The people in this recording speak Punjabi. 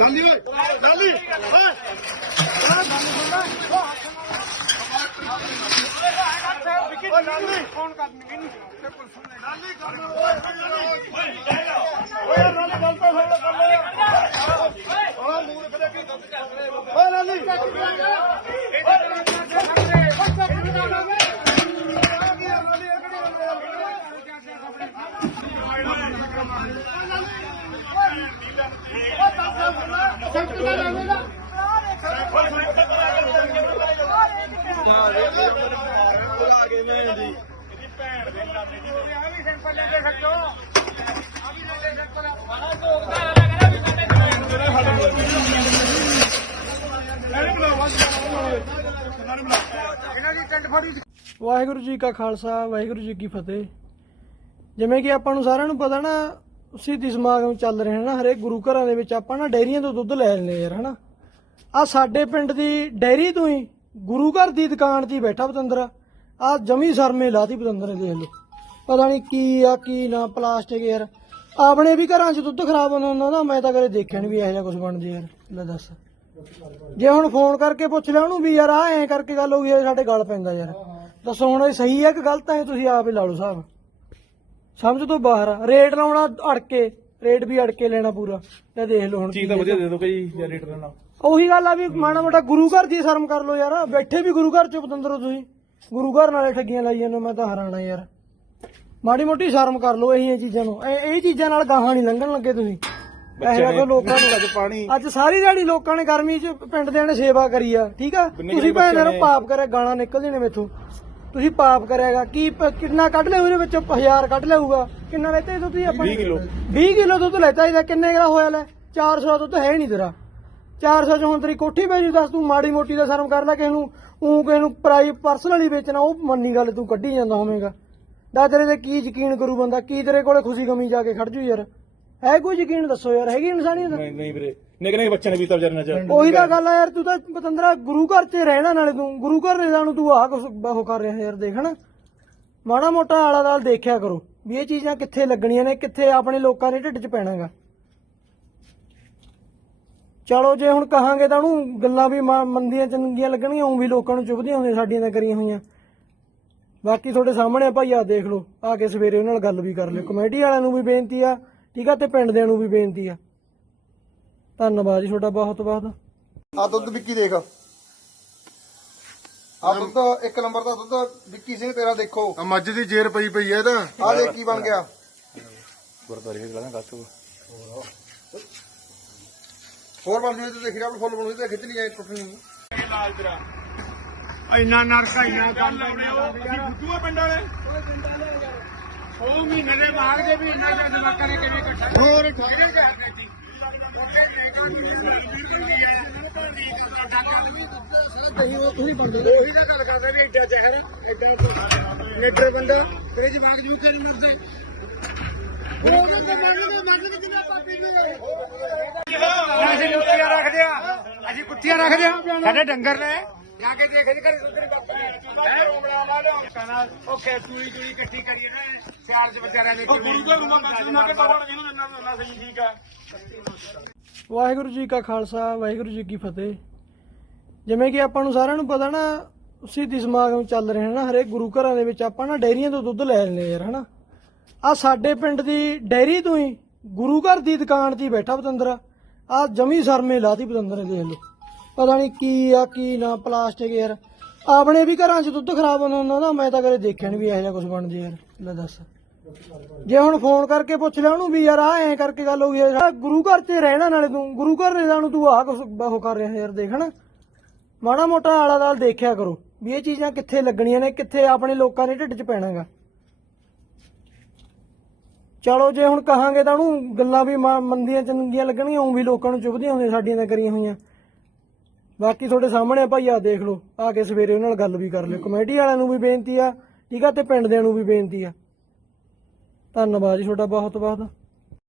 ਲਾਲੀ ਵਾਹਿਗੁਰੂ ਜੀ ਕਾ ਖਾਲਸਾ, ਵਾਹਿਗੁਰੂ ਜੀ ਕੀ ਫਤਿਹ। ਜਿਵੇਂ ਕਿ ਆਪਾਂ ਨੂੰ ਸਾਰਿਆਂ ਨੂੰ ਪਤਾ ਨਾ ਸਿੱਧੀ ਸਮਾਗਮ ਚੱਲ ਰਹੇ ਹਨ ਨਾ ਹਰੇਕ ਗੁਰੂ ਘਰਾਂ ਦੇ ਵਿੱਚ ਆਪਾਂ ਨਾ ਡੈਰੀਆਂ ਤੋਂ ਦੁੱਧ ਲੈ ਲੈਂਦੇ ਯਾਰ ਹਨਾ? ਆ ਸਾਡੇ ਪਿੰਡ ਦੀ ਡੈਰੀ ਤੋਂ ਹੀ ਗੁਰੂ ਘਰ ਦੀ ਦੁਕਾਨ 'ਤੇ ਬੈਠਾ ਪਤੰਦਰ। ਆ ਜਮੀ ਸਰਮੇ ਲਾਤੀ ਪਤੰਦਰ ਨੇ ਦੇਖ ਲਓ। ਪਤਾ ਨਹੀਂ ਕੀ ਆ ਕੀ ਨਾ ਪਲਾਸਟਿਕ ਯਾਰ। ਆਪਣੇ ਵੀ ਘਰਾਂ 'ਚ ਦੁੱਧ ਖਰਾਬ ਹੁੰਦਾ ਹੁੰਦਾ ਨਾ ਮੈਂ ਤਾਂ ਕਦੇ ਦੇਖਿਆ ਨਹੀਂ ਵੀ ਇਹੋ ਜਿਹਾ ਕੁਝ ਬਣਦਾ ਯਾਰ ਲੈ ਦੱਸ। ਜੇ ਹੁਣ ਫੋਨ ਕਰਕੇ ਪੁੱਛ ਲਿਆ ਉਹਨੂੰ ਵੀ ਯਾਰ ਆ ਐਂ ਕਰਕੇ ਗੱਲ ਹੋ ਗਈ ਹੈ, ਸਾਡੇ ਗੱਲ ਪੈਂਦਾ ਯਾਰ। ਦੱਸੋ ਹੁਣ ਇਹ ਸਹੀ ਹੈ ਕਿ ਗਲਤ ਹੈ ਤੁਸੀਂ ਆਪ ਹੀ ਲਾ ਲਓ ਸਾਹਿਬ ਸਮਝ ਤੋਂ ਬਾਹਰ ਆ। ਰੇਟ ਲਾਉਣਾ ਅੜ ਕੇ ਰੇਟ ਵੀ ਅੜ ਕੇ ਲੈਣਾ ਪੂਰਾ। ਇਹ ਦੇਖ ਲਓ ਹੁਣ ਚੀਜ਼ ਤਾਂ ਵਧੀਆ ਦੇ ਦੋ ਕੋਈ ਜਾਂ ਰੇਟ ਲੈਣਾ ਉਹੀ ਗੱਲ ਆ ਵੀ ਮਾੜਾ ਮੋਟਾ ਗੁਰੂ ਘਰ ਦੀ ਸ਼ਰਮ ਕਰ ਲਓ ਯਾਰ। ਬੈਠੇ ਵੀ ਗੁਰੂ ਘਰ ਚ ਪਤੰਦਰੋ ਤੁਸੀਂ। ਗੁਰੂ ਘਰ ਨਾਲੇ ਠੱਗੀਆਂ ਲਾਈ ਜਾਂਦੇ ਮੈਂ ਤਾਂ ਹੈਰਾਨਾ ਯਾਰ। ਮਾੜੀ ਮੋਟੀ ਸ਼ਰਮ ਕਰ ਲਓ ਇਹ ਚੀਜ਼ਾਂ ਨੂੰ। ਇਹ ਇਹ ਚੀਜ਼ਾਂ ਨਾਲ ਗਾਹਾਂ ਨਹੀਂ ਲੰਘਣ ਲੱਗੇ ਤੁਸੀਂ। ਇਹੋ ਕੋ ਲੋਕਾਂ ਨੂੰ ਅੱਜ ਪਾਣੀ ਅੱਜ ਸਾਰੀ ਦਿਹਾੜੀ ਲੋਕਾਂ ਨੇ ਗਰਮੀ 'ਚ ਪਿੰਡ ਦੇ ਨੇ ਸੇਵਾ ਕਰੀ ਆ ਠੀਕ ਆ? ਤੁਸੀਂ ਭੈਣ ਨੂੰ ਨੇ? ਪਾਪ ਕਰਿਆ ਗਾਲਾਂ ਨਿਕਲਦੀਆਂ ਨੇ ਮੇਥੋਂ। ਤੁਸੀਂ ਪਾਪ ਕਰਿਆਗਾ ਕੀ ਪ- ਕਿੰਨਾ ਕੱਢ ਲਿਆ ਉਹਦੇ ਵਿੱਚ? 1000 ਕੱਢ ਲਿਆਊਗਾ ਕਿੰਨਾ ਲੈਤੇ ਤੁਸੀਂ ਆਪਾਂ 20 ਕਿਲੋ। 20 ਕਿਲੋ ਦੁੱਧ ਲੈਤਾ ਇਹਦਾ ਕਿੰਨੇ ਦਾ ਹੋਇਆ ਲੈ? 400 ਦੁੱਧ ਹੈ ਨਹੀਂ ਤੇਰਾ। 400 ਚ ਹੁਣ ਤੇਰੀ ਕੋਠੀ ਪੈ ਜੂ ਦੱਸ ਤੂੰ ਮਾੜੀ ਮੋਟੀ ਦਾ ਸ਼ਰਮ ਕਰ ਲੈ ਕਿਸੇ ਨੂੰ। ਉਹ ਕਿਸੇ ਨੂੰ ਪ੍ਰਾਈ ਪਰਸਨਲੀ ਵੇਚਣਾ ਉਹ ਮੰਨੀ ਗੱਲ ਤੂੰ ਕੱਢੀ ਜਾਂਦਾ ਹੋਵੇਂਗਾ। ਦਾ ਤੇਰੇ ਤੇ ਕੀ ਯਕੀਨ ਕਰੂ ਬੰਦਾ? ਕੀ ਤੇਰੇ ਕੋਲੇ ਖੁਸ਼ੀ ਗਮੀ ਜਾ ਕੇ ਖੜ ਜੂ ਯਾਰ? ਹੈ ਕੋਈ ਯਕੀਨ ਦੱਸੋ ਯਾਰ ਹੈਗੀ ਇਨਸਾਨੀਅਤ? ਨਹੀਂ ਨਹੀਂ ਵੀਰੇ। ਨਿੱਕੇ ਨਿੱਕੇ ਬੱਚਿਆਂ ਨੇ ਪੀਤਾ ਵਿਚਾਰੇ ਨਾਲ ਉਹੀ ਤਾਂ ਗੱਲ ਆ ਯਾਰ ਤੂੰ ਤਾਂ ਪਤੰਦਰਾ ਗੁਰੂ ਘਰ 'ਚ ਰਹਿਣਾ ਨਾਲੇ ਤੂੰ ਗੁਰੂ ਘਰ ਨੇ ਜਾਣੂ ਤੂੰ ਆਹ ਕੁਛ ਉਹ ਕਰ ਰਿਹਾ ਯਾਰ ਦੇਖ ਨਾ। ਮਾੜਾ ਮੋਟਾ ਆਲਾ ਦਾਲ ਦੇਖਿਆ ਕਰੋ ਵੀ ਇਹ ਚੀਜ਼ਾਂ ਕਿੱਥੇ ਲੱਗਣੀਆਂ ਨੇ ਕਿੱਥੇ ਆਪਣੇ ਲੋਕਾਂ ਦੇ ਢਿੱਡ 'ਚ ਪੈਣਾਗਾ। ਚਲੋ ਜੇ ਹੁਣ ਕਹਾਂਗੇ ਤਾਂ ਉਹਨੂੰ ਗੱਲਾਂ ਵੀ ਮਾ- ਮੰਦੀਆਂ ਚੰਗੀਆਂ ਲੱਗਣਗੀਆਂ ਉਹ ਵੀ ਲੋਕਾਂ ਨੂੰ ਚੁਭਦੀਆਂ ਹੁੰਦੀਆਂ ਸਾਡੀਆਂ ਤਾਂ ਕਰੀਆਂ ਹੋਈਆਂ। ਬਾਕੀ ਤੁਹਾਡੇ ਸਾਹਮਣੇ ਆ ਭਾਈ ਆ ਦੇਖ ਲਓ ਆ ਕੇ ਸਵੇਰੇ ਉਹਨਾਂ ਨਾਲ ਗੱਲ ਵੀ ਕਰ ਲਿਓ। ਕਮੇਟੀ ਵਾਲਿਆਂ ਨੂੰ ਵੀ ਬੇਨਤੀ ਆ ਠੀਕ ਆ ਤੇ ਪਿੰਡ ਦਿਆਂ ਨੂੰ ਵੀ ਬੇਨਤੀ ਆ। ਧੰਨਵਾਦ ਜੀ ਤੁਹਾਡਾ ਬਹੁਤ ਬਹੁਤ। ਆ ਦੁੱਧ ਵਿੱਕੀ ਦੇਖ। ਆ ਦੁੱਧ ਇੱਕ ਨੰਬਰ ਦਾ ਦੁੱਧ ਵਿੱਕੀ ਸਿੰਘ ਤੇਰਾ ਦੇਖੋ। ਆ ਮੱਝ ਦੀ ਜੇਰ ਪਈ ਪਈ ਐ ਇਹਦਾ ਆ ਦੇਖ ਕੀ ਬਣ ਗਿਆ। ਗੁਰਦਾਰੇ ਦੀ ਗੱਲਾਂ ਗੱਚ ਹੋਰ ਬਣ ਜੂ ਤੇ ਦੇਖ ਰਿਹਾ ਫੁੱਲ ਬਣੂ ਤੇ ਖਿੱਚ ਨਹੀਂ ਜਾਏ ਟੁੱਟਣੀ ਨਹੀਂ ਇੰਨਾ ਨਰਕਾ ਇੰਨਾ ਗੱਲ ਲਾਉਣੇ ਉਹ। ਅਸੀਂ ਬੁੱਧੂਆ ਪਿੰਡ ਵਾਲੇ। ਉਹ ਮਹੀਨੇ ਦੇ ਬਾਅਦ ਦੇ ਵੀ ਇੰਨਾ ਜਦ ਨਰਕਾ ਨੇ ਕਿਵੇਂ ਇਕੱਠਾ ਹੋਰ ਠਾਗੇ ਕਰਦੇ ਸੀ? ਤੁਸੀਂ ਬੰਦੇ ਤੇਰੇ ਜਵਾਕ ਜੂ ਕੇ ਨਹੀਂ ਮਿਲਦੇ ਉਹਨੂੰ ਤਾਂ ਮੰਨ ਦੇ ਮੰਨ ਕਿੰਨਾ ਪਾਪੀ ਨਹੀਂ ਅਸੀਂ ਕੁੱਤੀਆਂ ਰੱਖਦੇ ਆ। ਅਸੀਂ ਕੁੱਤੀਆਂ ਰੱਖਦੇ ਆ। ਸਾਡੇ ਡੰਗਰ ਨੇ। ਜਾ ਕੇ ਦੇਖ ਦੇ ਘਰੇ ਸੁਧਰੇ ਬਾਪਾ ਰੋਮੜਾ ਮਾਰੋ ਕਨਾ ਉਹ ਖੇਤੂਈ ਜੂਈ ਇਕੱਠੀ ਕਰੀਏ ਨਾ ਸਿਆਲ ਚ ਵਿਚਾਰਿਆਂ ਨੇ ਗੁਰੂ ਦੇ ਰੂਮਾ ਮੈਂ ਨਾ ਕੇ ਤੋੜ ਕੇ ਨਾ ਨਾ ਸਹੀ ਠੀਕ ਆ। ਵਾਹਿਗੁਰੂ ਜੀ ਕਾ ਖਾਲਸਾ ਵਾਹਿਗੁਰੂ ਜੀ ਕੀ ਫਤਿਹ। ਜਿਵੇਂ ਕਿ ਆਪਾਂ ਨੂੰ ਸਾਰਿਆਂ ਨੂੰ ਪਤਾ ਨਾ ਸਿੱਧੀ ਸਮਾਗਮ ਚੱਲ ਰਹੇ ਹਨ ਨਾ ਹਰੇਕ ਗੁਰੂ ਘਰਾਂ ਦੇ ਵਿੱਚ ਆਪਾਂ ਨਾ ਡੈਰੀਆਂ ਤੋਂ ਦੁੱਧ ਲੈ ਲੈਂਦੇ ਯਾਰ ਹਨਾ। ਆ ਸਾਡੇ ਪਿੰਡ ਦੀ ਡੈਰੀ ਤੋਂ ਹੀ ਗੁਰੂ ਘਰ ਦੀ ਦੁਕਾਨ 'ਤੇ ਹੀ ਬੈਠਾ ਪਤੰਦਰ ਆ ਜਮੀ ਸਰਮੇ ਲਾਤੀ ਪਤੰਦਰ ਦੇਖ ਲਓ। ਪਤਾ ਨਹੀਂ ਕੀ ਆ, ਕੀ ਨਾ, ਪਲਾਸਟਿਕ ਯਾਰ। ਆਪਣੇ ਵੀ ਘਰਾਂ 'ਚ ਦੁੱਧ ਖਰਾਬ ਹੁੰਦਾ ਹੁੰਦਾ ਨਾ, ਮੈਂ ਤਾਂ ਕਦੇ ਦੇਖਿਆ ਨਹੀਂ ਵੀ ਇਹੋ ਜਿਹਾ ਕੁਝ ਬਣਦਾ ਯਾਰ, ਲੈ ਦੱਸ। ਜੇ ਹੁਣ ਫੋਨ ਕਰਕੇ ਪੁੱਛ ਲਿਆ ਉਹਨੂੰ ਵੀ ਯਾਰ ਆ ਐਂ ਕਰਕੇ ਗੱਲ ਹੋ ਗਈ ਯਾਰ ਗੁਰੂ ਘਰ 'ਚ ਰਹਿਣਾ ਨਾਲੇ ਤੂੰ, ਗੁਰੂ ਘਰ ਨੇ ਜਾਣੂ ਤੂੰ ਆਹ ਕੁਛ ਉਹ ਕਰ ਰਿਹਾ ਯਾਰ ਦੇਖਣਾ ਮਾੜਾ ਮੋਟਾ ਆਲਾ ਦਾਲ ਦੇਖਿਆ ਕਰੋ, ਵੀ ਇਹ ਚੀਜ਼ਾਂ ਕਿੱਥੇ ਲੱਗਣੀਆਂ ਨੇ, ਕਿੱਥੇ ਆਪਣੇ ਲੋਕਾਂ ਦੇ ਢਿੱਡ 'ਚ ਪੈਣਾਗਾ। ਚਲੋ ਜੇ ਹੁਣ ਕਹਾਂਗੇ ਤਾਂ ਉਹਨੂੰ ਗੱਲਾਂ ਵੀ ਮੰਦੀਆਂ ਚੰਗੀਆਂ ਲੱਗਣਗੀਆਂ ਉਹ ਵੀ ਲੋਕਾਂ ਨੂੰ ਚੁਭਦੀਆਂ ਹੁੰਦੀਆਂ, ਸਾਡੀਆਂ ਤਾਂ ਕਰੀਆਂ ਹੋਈਆਂ। ਬਾਕੀ ਤੁਹਾਡੇ ਸਾਹਮਣੇ ਆ ਭਾਈ ਆ ਦੇਖ ਲਓ ਆ ਕੇ ਸਵੇਰੇ ਉਹਨਾਂ ਨਾਲ ਗੱਲ ਵੀ ਕਰ ਲਿਓ। ਕਮੇਟੀ ਵਾਲਿਆਂ ਨੂੰ ਵੀ ਬੇਨਤੀ ਆ ਠੀਕ ਆ ਤੇ ਪਿੰਡ ਦਿਆਂ ਨੂੰ ਵੀ ਬੇਨਤੀ ਆ। ਧੰਨਵਾਦ ਜੀ ਤੁਹਾਡਾ ਬਹੁਤ ਬਹੁਤ